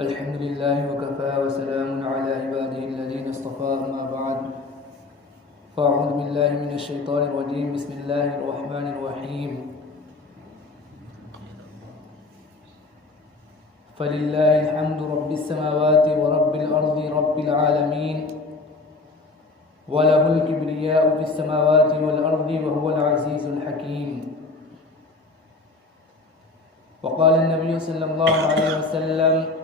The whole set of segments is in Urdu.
الحمد لله وكفى وسلام على عباده الذين اصطفى أما بعد فأعوذ بالله من الشيطان الرجيم بسم الله الرحمن الرحيم فلله الحمد رب السماوات ورب الأرض رب العالمين وله الكبرياء في السماوات والأرض وهو العزيز الحكيم. وقال النبي صلى الله عليه وسلم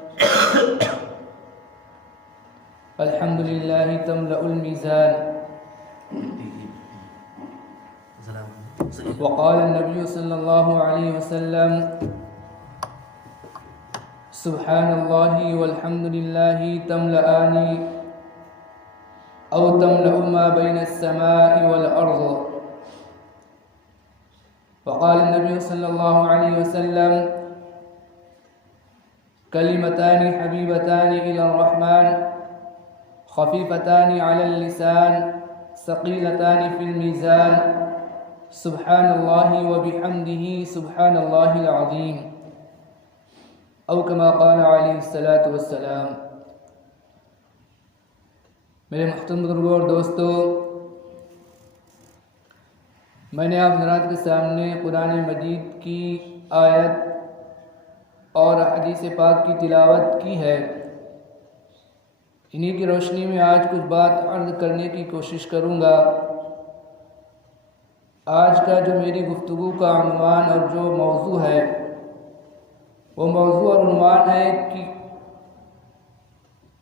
الحمد لله تملأ الميزان. وقال النبي صلى الله عليه وسلم سبحان الله والحمد لله تملأان أو تملأ ما بين السماء والأرض. وقال النبي صلى الله عليه وسلم كلمتان حبيبتان إلى الرحمن خفيفتان على اللسان ثقيلتان في الميزان سبحان الله وبحمده سبحان الله العظيم او كما قال علیہ الصلاۃ والسلام. میرے محترم بزرگوں اور دوستو، میں نے آپ حضرات کے سامنے قرآن مجید کی آیت اور حدیث پاک کی تلاوت کی ہے. انہی کی روشنی میں آج کچھ بات عرض کرنے کی کوشش کروں گا. آج کا جو میری گفتگو کا عنوان اور جو موضوع ہے وہ موضوع اور عنوان ہے کہ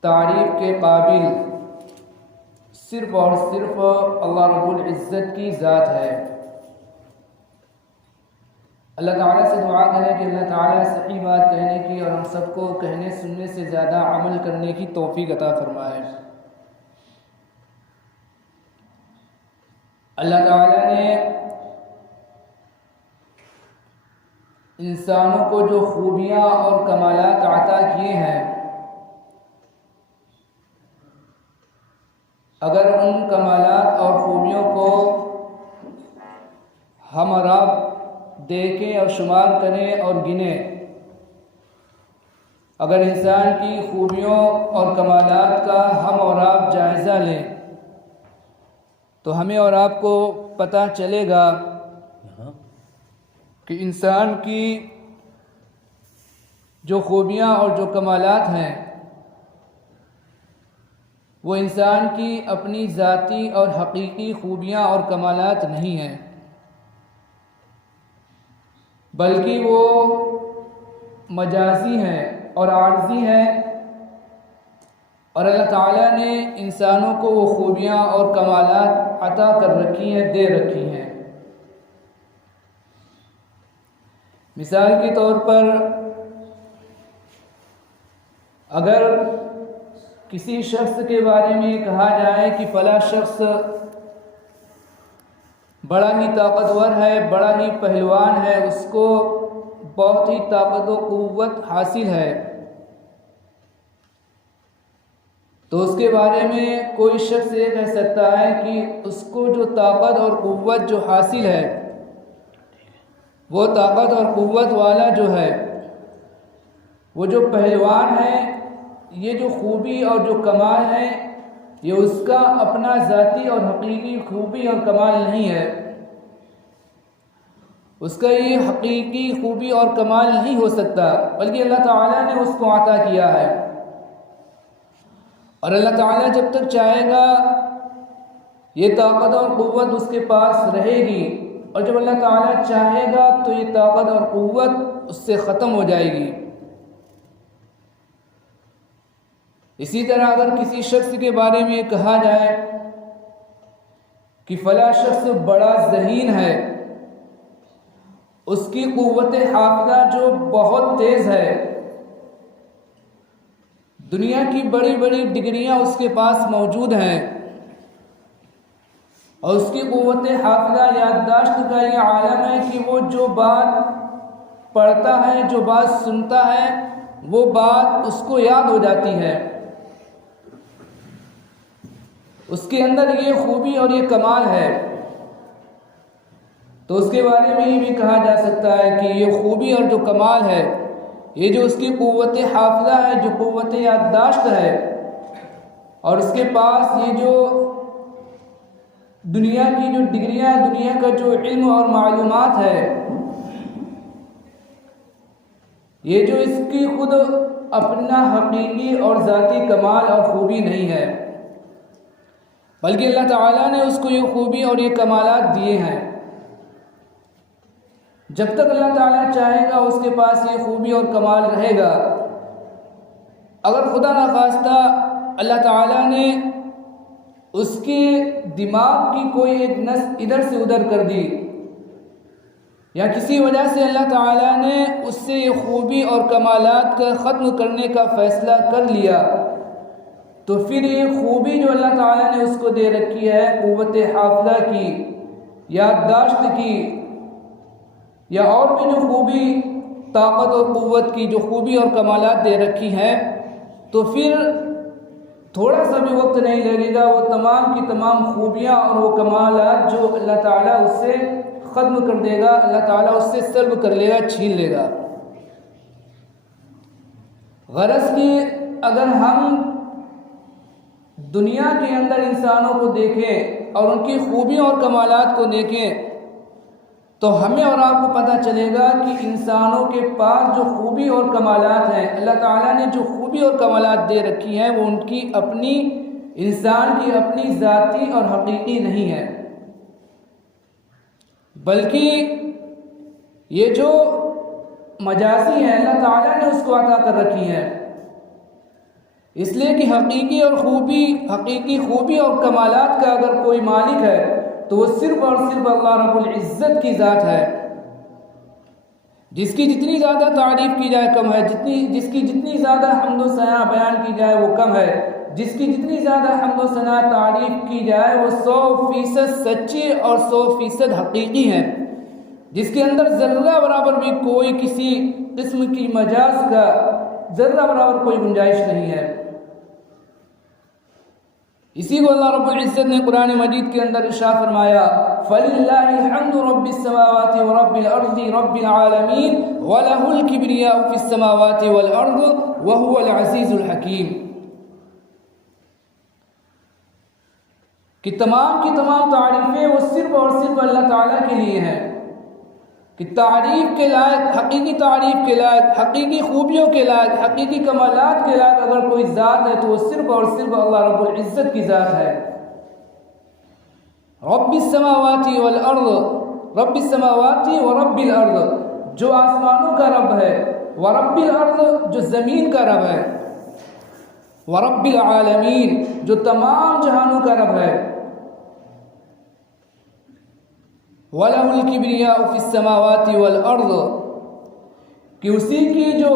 تعریف کے قابل صرف اور صرف اللہ رب العزت کی ذات ہے. اللہ تعالیٰ سے دعا کریں کہ اللہ تعالیٰ صحیح بات کہنے کی اور ہم سب کو کہنے سننے سے زیادہ عمل کرنے کی توفیق عطا فرمائے. اللہ تعالیٰ نے انسانوں کو جو خوبیاں اور کمالات عطا کیے ہیں، اگر ان کمالات اور خوبیوں کو ہم اور آپ دیکھیں اور شمار کریں اور گنیں، اگر انسان کی خوبیوں اور کمالات کا ہم اور آپ جائزہ لیں تو ہمیں اور آپ کو پتہ چلے گا کہ انسان کی جو خوبیاں اور جو کمالات ہیں وہ انسان کی اپنی ذاتی اور حقیقی خوبیاں اور کمالات نہیں ہیں، بلکہ وہ مجازی ہیں اور عارضی ہیں. اور اللہ تعالیٰ نے انسانوں کو وہ خوبیاں اور کمالات عطا کر رکھی ہیں، دے رکھی ہیں. مثال کے طور پر اگر کسی شخص کے بارے میں کہا جائے کہ فلاں شخص بڑا ہی طاقتور ہے، بڑا ہی پہلوان ہے، اس کو بہت ہی طاقت و قوت حاصل ہے، تو اس کے بارے میں کوئی شخص یہ کہہ سکتا ہے کہ اس کو جو طاقت اور قوت جو حاصل ہے، وہ طاقت اور قوت والا جو ہے، وہ جو پہلوان ہے، یہ جو خوبی اور جو کمال ہے یہ اس کا اپنا ذاتی اور حقیقی خوبی اور کمال نہیں ہے. اس کا یہ حقیقی خوبی اور کمال نہیں ہو سکتا، بلکہ اللہ تعالیٰ نے اس کو عطا کیا ہے. اور اللہ تعالیٰ جب تک چاہے گا یہ طاقت اور قوت اس کے پاس رہے گی، اور جب اللہ تعالیٰ چاہے گا تو یہ طاقت اور قوت اس سے ختم ہو جائے گی. اسی طرح اگر کسی شخص کے بارے میں کہا جائے کہ فلاں شخص بڑا ذہین ہے، اس کی قوت حافظہ جو بہت تیز ہے، دنیا کی بڑی بڑی ڈگریاں اس کے پاس موجود ہیں، اور اس کی قوت حافظہ یادداشت کا یہ عالم ہے کہ وہ جو بات پڑھتا ہے، جو بات سنتا ہے، وہ بات اس کو یاد ہو جاتی ہے. اس کے اندر یہ خوبی اور یہ کمال ہے. تو اس کے بارے میں یہ بھی کہا جا سکتا ہے کہ یہ خوبی اور جو کمال ہے یہ جو اس کی قوت حافظہ ہے، جو قوت یادداشت ہے، اور اس کے پاس یہ جو دنیا کی جو ڈگریاں، دنیا کا جو علم اور معلومات ہے، یہ جو اس کی خود اپنا حقیقی اور ذاتی کمال اور خوبی نہیں ہے، بلکہ اللہ تعالیٰ نے اس کو یہ خوبی اور یہ کمالات دیے ہیں۔ جب تک اللہ تعالیٰ چاہے گا اس کے پاس یہ خوبی اور کمال رہے گا۔ اگر خدا نخواستہ اللہ تعالیٰ نے اس کے دماغ کی کوئی ایک نس ادھر سے ادھر کر دی، یا کسی وجہ سے اللہ تعالیٰ نے اس سے یہ خوبی اور کمالات کا ختم کرنے کا فیصلہ کر لیا، تو پھر یہ خوبی جو اللہ تعالیٰ نے اس کو دے رکھی ہے، قوت حافظہ کی، یادداشت کی، یا اور بھی جو خوبی، طاقت اور قوت کی جو خوبی اور کمالات دے رکھی ہیں، تو پھر تھوڑا سا بھی وقت نہیں لگے گا، وہ تمام کی تمام خوبیاں اور وہ کمالات جو اللہ تعالیٰ اس سے ختم کر دے گا، اللہ تعالیٰ اس سے سلب کر لے گا، چھین لے گا۔ غرض کہ اگر ہم دنیا کے اندر انسانوں کو دیکھیں اور ان کی خوبیوں اور کمالات کو دیکھیں، تو ہمیں اور آپ کو پتہ چلے گا کہ انسانوں کے پاس جو خوبی اور کمالات ہیں، اللہ تعالیٰ نے جو خوبی اور کمالات دے رکھی ہیں، وہ ان کی اپنی، انسان کی اپنی ذاتی اور حقیقی نہیں ہے، بلکہ یہ جو مجازی ہیں اللہ تعالیٰ نے اس کو عطا کر رکھی ہیں، اس لیے کہ حقیقی خوبی اور کمالات کا اگر کوئی مالک ہے تو وہ صرف اور صرف اللہ رب العزت کی ذات ہے، جس کی جتنی زیادہ تعریف کی جائے کم ہے، جس کی جتنی زیادہ حمد و ثنا بیان کی جائے وہ کم ہے، جس کی جتنی زیادہ حمد و ثنا تعریف کی جائے وہ 100% سچی اور 100% حقیقی ہیں، جس کے اندر ذرہ برابر بھی کوئی کسی قسم کی مجاز کا ذرہ برابر کوئی گنجائش نہیں ہے۔ اسی کو اللہ رب العزت نے قرآن مجید کے اندر ارشاد فرمایا، فَلِلَّهِ الْحَمْدُ رَبِّ السَّمَاوَاتِ وَرَبِّ الْأَرْضِ رَبِّ الْعَالَمِينَ وَلَهُ الْكِبْرِيَاءُ فِي السَّمَاوَاتِ وَالْأَرْضِ وَهُوَ الْعَزِيزُ الْحَكِيمُ، کہ تمام کی تمام تعریفیں وہ صرف اور صرف اللہ تعالیٰ کے لیے ہیں، کہ تعریف کے لائق، حقیقی تعریف کے لائق، حقیقی خوبیوں کے لائق، حقیقی کمالات کے لائق اگر کوئی ذات ہے تو وہ صرف اور صرف اللہ رب العزت کی ذات ہے۔ رب السماوات والارض، رب السماوات ورب الارض، جو آسمانوں کا رب ہے، ورب الارض، جو زمین کا رب ہے، ورب العالمین، جو تمام جہانوں کا رب ہے، وَلَهُ الْكِبْرِيَاءُ فِي السَّمَاوَاتِ وَالْأَرْضِ، کہ اسی کی جو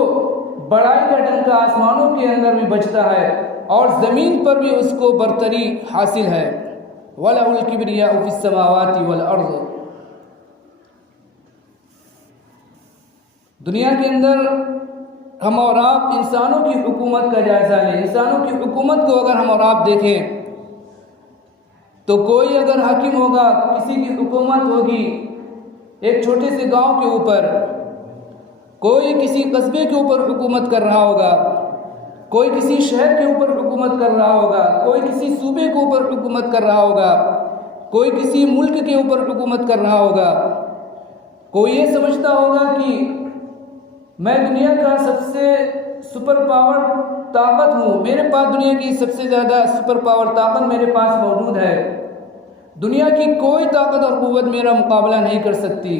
بڑائی کا ڈنکا آسمانوں کے اندر بھی بجتا ہے اور زمین پر بھی اس کو برتری حاصل ہے۔ وَلَهُ الْكِبْرِيَاءُ فِي السَّمَاوَاتِ وَالْأَرْضِ، دنیا کے اندر ہم اور آپ انسانوں کی حکومت کا جائزہ لیں، انسانوں کی حکومت کو اگر ہم اور آپ دیکھیں تو کوئی اگر حاکم ہوگا، کسی کی حکومت ہوگی ایک چھوٹے سے گاؤں کے اوپر، کوئی کسی قصبے کے اوپر حکومت کر رہا ہوگا، کوئی کسی شہر کے اوپر حکومت کر رہا ہوگا، کوئی کسی صوبے کے اوپر حکومت کر رہا ہوگا، کوئی کسی ملک کے اوپر حکومت کر رہا ہوگا، کوئی یہ سمجھتا ہوگا کہ میں دنیا کا سب سے سپر پاور طاقت ہوں، میرے پاس دنیا کی سب سے زیادہ سپر پاور طاقت میرے پاس موجود ہے، دنیا کی کوئی طاقت اور قوت میرا مقابلہ نہیں کر سکتی۔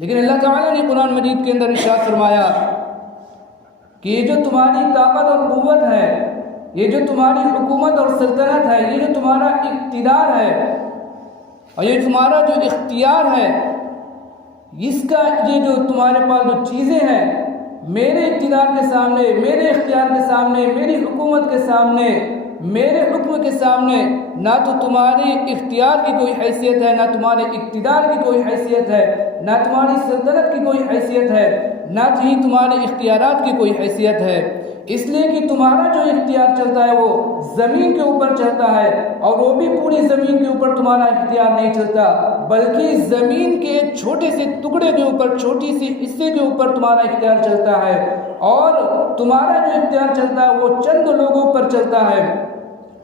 لیکن اللہ تعالیٰ نے قرآن مجید کے اندر ارشاد فرمایا کہ یہ جو تمہاری طاقت اور قوت ہے، یہ جو تمہاری حکومت اور سلطنت ہے، یہ جو تمہارا اقتدار ہے اور یہ تمہارا جو اختیار ہے، اس کا یہ جو تمہارے پاس جو چیزیں ہیں، میرے اقتدار کے سامنے، میرے اختیار کے سامنے، میری حکومت کے سامنے، میرے حکم کے سامنے نہ تو تمہاری اختیار کی کوئی حیثیت ہے، نہ تمہارے اقتدار کی کوئی حیثیت ہے، نہ تمہاری سلطنت کی کوئی حیثیت ہے، نہ ہی تمہارے اختیارات کی کوئی حیثیت ہے، اس لیے کہ تمہارا جو اختیار چلتا ہے وہ زمین کے اوپر چلتا ہے، اور وہ بھی پوری زمین کے اوپر تمہارا اختیار نہیں چلتا، بلکہ زمین کے ایک چھوٹے سے ٹکڑے کے اوپر، چھوٹی سی حصے کے اوپر تمہارا اختیار چلتا ہے، اور تمہارا جو اختیار چلتا ہے وہ چند لوگوں پر چلتا ہے،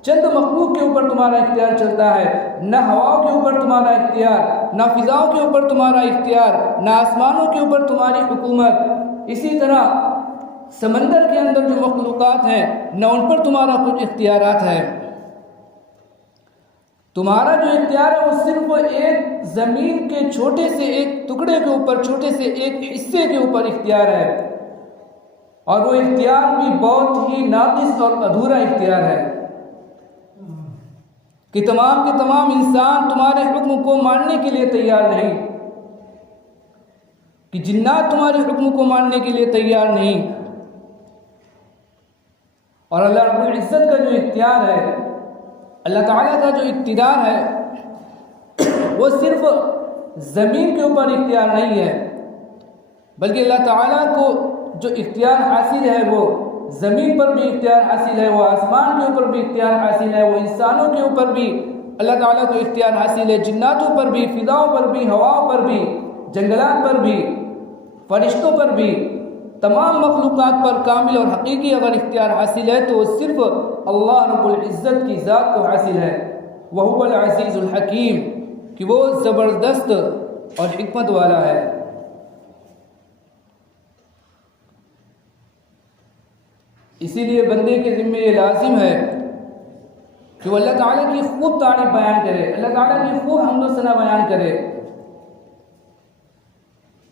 چند مخلوق کے اوپر تمہارا اختیار چلتا ہے، نہ ہواؤں کے اوپر تمہارا اختیار، نہ فضاؤں کے اوپر تمہارا اختیار، نہ آسمانوں کے اوپر تمہاری حکومت، اسی طرح سمندر کے اندر جو مخلوقات ہیں نہ ان پر تمہارا کچھ اختیارات ہے۔ تمہارا جو اختیار ہے وہ صرف ایک زمین کے چھوٹے سے ایک ٹکڑے کے اوپر، چھوٹے سے ایک حصے کے اوپر اختیار ہے، اور وہ اختیار بھی بہت ہی ناقص اور ادھورا اختیار ہے کہ تمام کے تمام انسان تمہارے حکم کو ماننے کے لیے تیار نہیں، کہ جنات تمہارے حکم کو ماننے کے لیے تیار نہیں، اور اللہ رب العزت کا جو اختیار ہے، اللہ تعالیٰ کا جو اقتدار ہے، وہ صرف زمین کے اوپر اختیار نہیں ہے، بلکہ اللہ تعالیٰ کو جو اختیار حاصل ہے وہ زمین پر بھی اختیار حاصل ہے، وہ آسمان کے اوپر بھی اختیار حاصل ہے، وہ انسانوں کے اوپر بھی اللہ تعالیٰ کو اختیار حاصل ہے، جناتوں پر بھی، فضاؤں پر بھی، ہواؤں پر بھی، جنگلات پر بھی، فرشتوں پر بھی، تمام مخلوقات پر کامل اور حقیقی اگر اختیار حاصل ہے تو وہ صرف اللہ رب العزت کی ذات کو حاصل ہے، وَهُوَ الْعَزِيزُ الْحَكِيمُ، کہ وہ زبردست اور حکمت والا ہے۔ اسی لیے بندے کے ذمہ یہ لازم ہے کہ وہ اللہ تعالیٰ کی خوب تعریف بیان کرے، اللہ تعالیٰ کی خوب حمد و ثنا بیان کرے،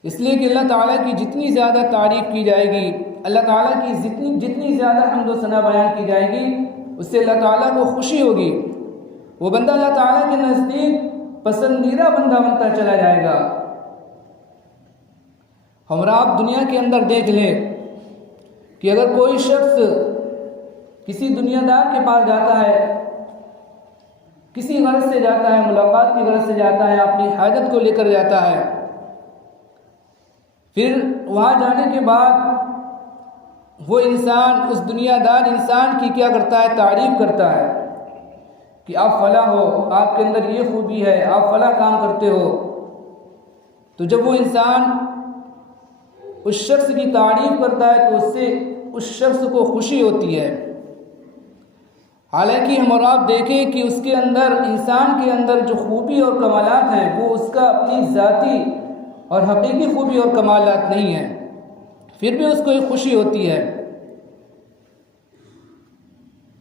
اس لیے کہ اللہ تعالیٰ کی جتنی زیادہ تعریف کی جائے گی، اللہ تعالیٰ کی جتنی زیادہ حمد و ثنا بیان کی جائے گی، اس سے اللہ تعالیٰ کو خوشی ہوگی، وہ بندہ اللہ تعالیٰ کے نزدیک پسندیدہ بندہ بنتا چلا جائے گا۔ ہم آپ دنیا کے اندر دیکھ لیں کہ اگر کوئی شخص کسی دنیا دار کے پاس جاتا ہے، کسی غرض سے جاتا ہے، ملاقات کی غرض سے جاتا ہے، اپنی حاجت کو لے کر جاتا ہے، پھر وہاں جانے کے بعد وہ انسان اس دنیا دار انسان کی کیا کرتا ہے؟ تعریف کرتا ہے کہ آپ فلاں ہو، آپ کے اندر یہ خوبی ہے، آپ فلاں کام کرتے ہو۔ تو جب وہ انسان اس شخص کی تعریف کرتا ہے تو اس سے اس شخص کو خوشی ہوتی ہے، حالانکہ ہم اور آپ دیکھیں کہ اس کے اندر، انسان کے اندر جو خوبی اور کمالات ہیں وہ اس کا اپنی ذاتی اور حقیقی خوبی اور کمالات نہیں ہیں، پھر بھی اس کو ایک خوشی ہوتی ہے۔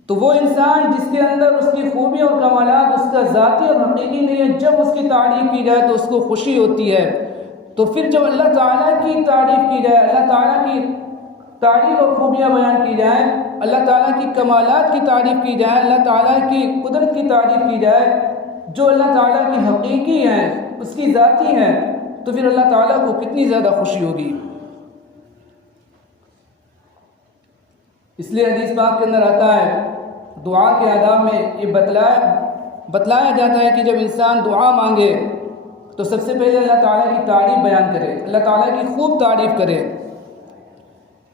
تو وہ انسان جس کے اندر اس کی خوبی اور کمالات اس کا ذاتی اور حقیقی نہیں ہے، جب اس کی تعریف کی جائے تو اس کو خوشی ہوتی ہے، تو پھر جب اللہ تعالیٰ کی تعریف کی جائے، اللہ تعالیٰ کی تعریف اور خوبیاں بیان کی جائیں، اللہ تعالیٰ کی کمالات کی تعریف کی جائے، اللہ تعالیٰ کی قدرت کی تعریف کی جائے، جو اللہ تعالیٰ کی حقیقی ہیں، اس کی ذاتی ہیں، تو پھر اللہ تعالیٰ کو کتنی زیادہ خوشی ہوگی۔ اس لیے حدیث پاک کے اندر آتا ہے، دعا کے آداب میں یہ بتلایا جاتا ہے کہ جب انسان دعا مانگے تو سب سے پہلے اللہ تعالیٰ کی تعریف بیان کرے، اللہ تعالیٰ کی خوب تعریف کرے،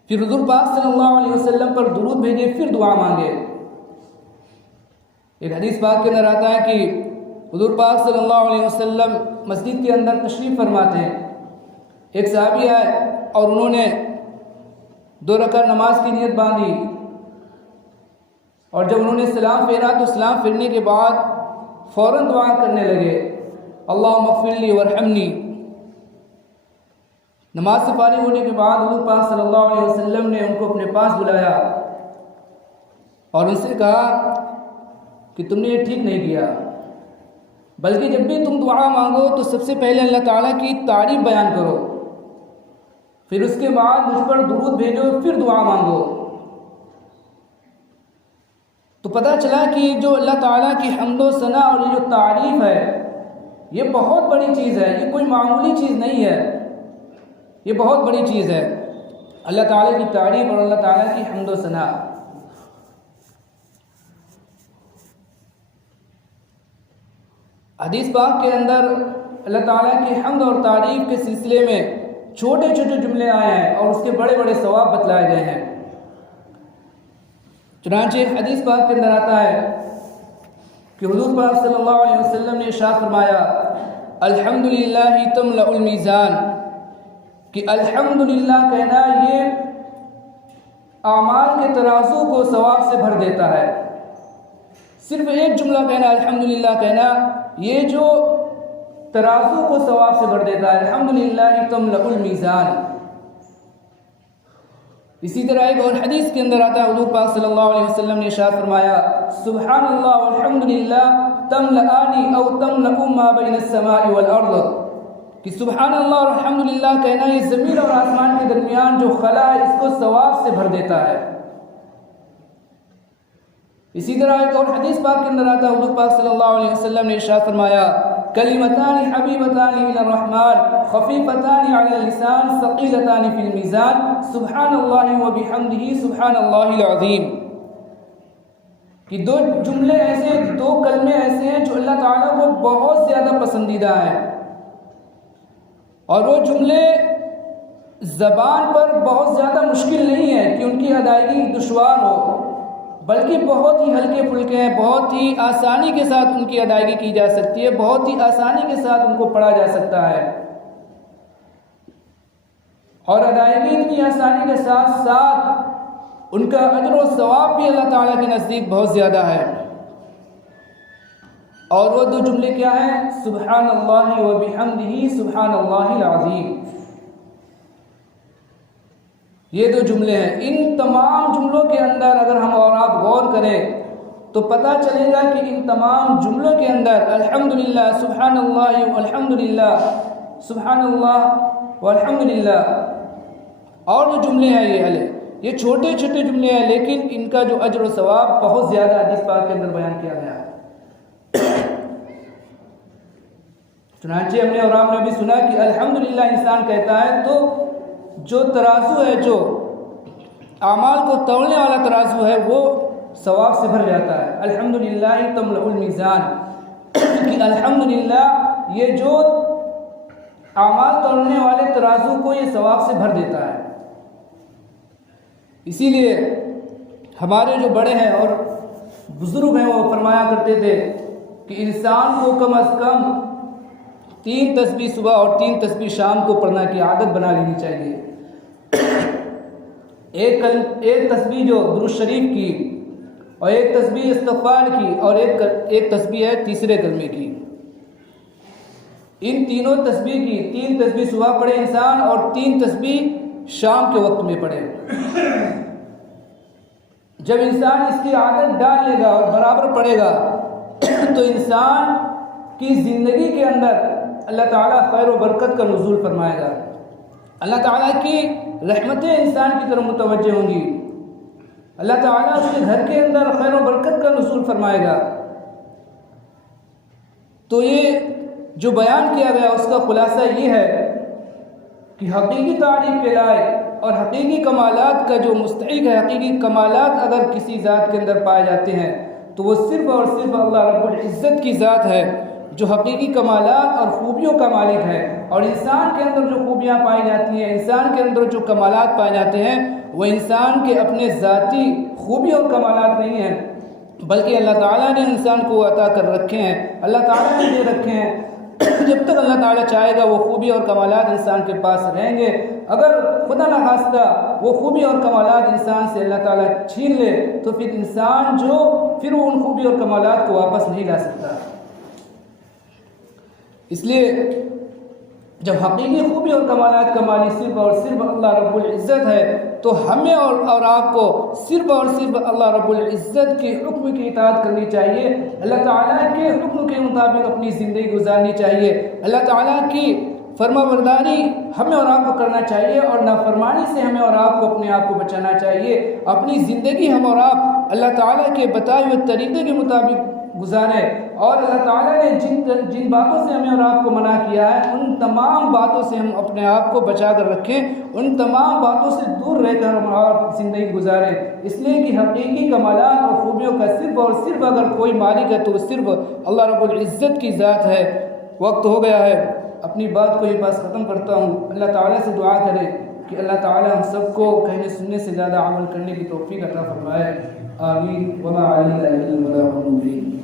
پھر حضور پاک صلی اللہ علیہ وسلم پر درود بھیجے، پھر دعا مانگے۔ ایک حدیث پاک کے اندر آتا ہے کہ حضور پاک صلی اللہ علیہ وسلم مسجد کے اندر تشریف فرماتے ہیں، ایک صحابی آئے اور انہوں نے 2 رکعت نماز کی نیت باندھی، اور جب انہوں نے سلام پھیرا تو سلام پھیرنے کے بعد فوراً دعا کرنے لگے، اللہم اغفر لی وارحمنی۔ نماز سے فارغ ہونے کے بعد حضور پاک صلی اللہ علیہ وسلم نے ان کو اپنے پاس بلایا اور ان سے کہا کہ تم نے یہ ٹھیک نہیں کیا، بلکہ جب بھی تم دعا مانگو تو سب سے پہلے اللہ تعالیٰ کی تعریف بیان کرو، پھر اس کے بعد مجھ پر درود بھیجو، پھر دعا مانگو۔ تو پتہ چلا کہ جو اللہ تعالیٰ کی حمد و ثنا اور یہ جو تعریف ہے یہ بہت بڑی چیز ہے، یہ کوئی معمولی چیز نہیں ہے، یہ بہت بڑی چیز ہے، اللہ تعالیٰ کی تعریف اور اللہ تعالیٰ کی حمد و ثنا۔ حدیث پاک کے اندر اللہ تعالیٰ کی حمد اور تعریف کے سلسلے میں چھوٹے چھوٹے جملے آئے ہیں اور اس کے بڑے بڑے ثواب بتلائے گئے ہیں۔ چنانچہ حدیث پاک کے اندر آتا ہے کہ حضور پاک صلی اللہ علیہ وسلم نے ارشاد فرمایا الحمدللہ تملأ المیزان، کہ الحمدللہ کہنا یہ اعمال کے ترازو کو ثواب سے بھر دیتا ہے۔ صرف ایک جملہ کہنا الحمدللہ کہنا یہ جو ترازو کو ثواب سے بھر دیتا ہے، الحمدللہ تملأ المیزان۔ اسی طرح ایک اور حدیث کے اندر آتا ہے حضور پاک صلی اللہ علیہ وسلم نے ارشاد فرمایا سبحان اللہ والحمدللہ تملأان او تملأ ما بین السماء والارض، کہ سبحان اللہ اور الحمدللہ کہنا یہ زمین اور آسمان کے درمیان جو خلا ہے اس کو ثواب سے بھر دیتا ہے۔ اسی طرح ایک اور حدیث پاک کے اندر آتا ہے حضور پاک صلی اللہ علیہ وسلم نے ارشاد فرمایا کلمتان حبیبتان الی الرحمن خفیفتان علی اللسان ثقیلتان فی المیزان سبحان اللہ وبحمدہ سبحان اللہ العظیم، کہ دو جملے ایسے، دو کلمے ایسے ہیں جو اللہ تعالیٰ کو بہت زیادہ پسندیدہ ہیں، اور وہ جملے زبان پر بہت زیادہ مشکل نہیں ہے کہ ان کی ادائیگی دشوار ہو، بلکہ بہت ہی ہلکے پھلکے ہیں، بہت ہی آسانی کے ساتھ ان کی ادائیگی کی جا سکتی ہے، بہت ہی آسانی کے ساتھ ان کو پڑھا جا سکتا ہے، اور ادائیگی اتنی آسانی کے ساتھ ساتھ ان کا اجر و ثواب بھی اللہ تعالیٰ کے نزدیک بہت زیادہ ہے۔ اور وہ دو جملے کیا ہیں؟ سبحان اللہ وبحمدہ سبحان اللہ العظیم، یہ دو جملے ہیں۔ ان تمام جملوں کے اندر اگر ہم اور آپ غور کریں تو پتہ چلے گا کہ ان تمام جملوں کے اندر الحمدللہ سبحان اللہ والحمدللہ سبحان اللہ والحمدللہ اور جو جملے ہیں یہ چھوٹے چھوٹے جملے ہیں، لیکن ان کا جو اجر و ثواب بہت زیادہ حدیث پاک کے اندر بیان کیا گیا ہے۔ چنانچہ ہم نے اور آپ نے بھی سنا کہ الحمدللہ انسان کہتا ہے تو جو ترازو ہے، جو اعمال کو تولنے والا ترازو ہے، وہ ثواب سے بھر جاتا ہے۔ الحمدللہ تملأ المیزان، کہ الحمدللہ یہ جو اعمال تولنے والے ترازو کو یہ ثواب سے بھر دیتا ہے۔ اسی لیے ہمارے جو بڑے ہیں اور بزرگ ہیں وہ فرمایا کرتے تھے کہ انسان کو کم از کم 3 تسبیح صبح اور 3 تسبیح شام کو پڑھنا کی عادت بنا لینی چاہیے۔ ایک تسبیح جو درود شریف کی، اور ایک تسبیح استغفار کی، اور ایک تسبیح ہے تیسرے کلمے کی۔ ان تینوں تسبیح کی 3 تسبیح صبح پڑھے انسان اور 3 تسبیح شام کے وقت میں پڑھے۔ جب انسان اس کی عادت ڈال لے گا اور برابر پڑھے گا تو انسان کی زندگی کے اندر اللہ تعالیٰ خیر و برکت کا نزول فرمائے گا، اللہ تعالیٰ کی رحمتیں انسان کی طرف متوجہ ہوں گی، اللہ تعالیٰ اس کے گھر کے اندر خیر و برکت کا نزول فرمائے گا۔ تو یہ جو بیان کیا گیا اس کا خلاصہ یہ ہے کہ حقیقی تعریف کے لائق اور حقیقی کمالات کا جو مستحق ہے، حقیقی کمالات اگر کسی ذات کے اندر پائے جاتے ہیں تو وہ صرف اور صرف اللہ رب العزت کی ذات ہے جو حقیقی کمالات اور خوبیوں کا مالک ہے۔ اور انسان کے اندر جو خوبیاں پائی جاتی ہیں، انسان کے اندر جو کمالات پائے جاتے ہیں، وہ انسان کے اپنے ذاتی خوبی اور کمالات نہیں ہیں، بلکہ اللہ تعالیٰ نے انسان کو عطا کر رکھے ہیں، اللہ تعالیٰ نے دے رکھے ہیں۔ جب تک اللہ تعالیٰ چاہے گا وہ خوبی اور کمالات انسان کے پاس رہیں گے، اگر خدا نخواستہ وہ خوبی اور کمالات انسان سے اللہ تعالیٰ چھین لے تو پھر انسان پھر وہ ان خوبی اور کمالات کو واپس نہیں لا سکتا۔ اس لیے جب حقیقی خوبی اور کمالات کا مالک صرف اور صرف اللہ رب العزت ہے تو ہمیں اور آپ کو صرف اور صرف اللہ رب العزت کے حکم کی اطاعت کرنی چاہیے، اللہ تعالیٰ کے حکم کے مطابق اپنی زندگی گزارنی چاہیے، اللہ تعالیٰ کی فرما برداری ہمیں اور آپ کو کرنا چاہیے، اور نافرمانی سے ہمیں اور آپ کو اپنے آپ کو بچانا چاہیے۔ اپنی زندگی ہم اور آپ اللہ تعالیٰ کے بتائے ہوئے طریقے کے مطابق گزاریں، اور اللہ تعالیٰ نے جن باتوں سے ہمیں اور آپ کو منع کیا ہے ان تمام باتوں سے ہم اپنے آپ کو بچا کر رکھیں، ان تمام باتوں سے دور رہ کر ہم اور زندگی گزاریں، اس لیے کہ حقیقی کمالات اور خوبیوں کا صرف اور صرف اگر کوئی مالک ہے تو وہ صرف اللہ رب العزت کی ذات ہے۔ وقت ہو گیا ہے، اپنی بات کو یہ پاس ختم کرتا ہوں. اللہ تعالیٰ سے دعا کریں کہ اللہ تعالیٰ ہم سب کو کہنے سننے سے زیادہ عمل کرنے کی توفیق عطا فرمائے. آمین. وما علینا الا البلاغ المبین.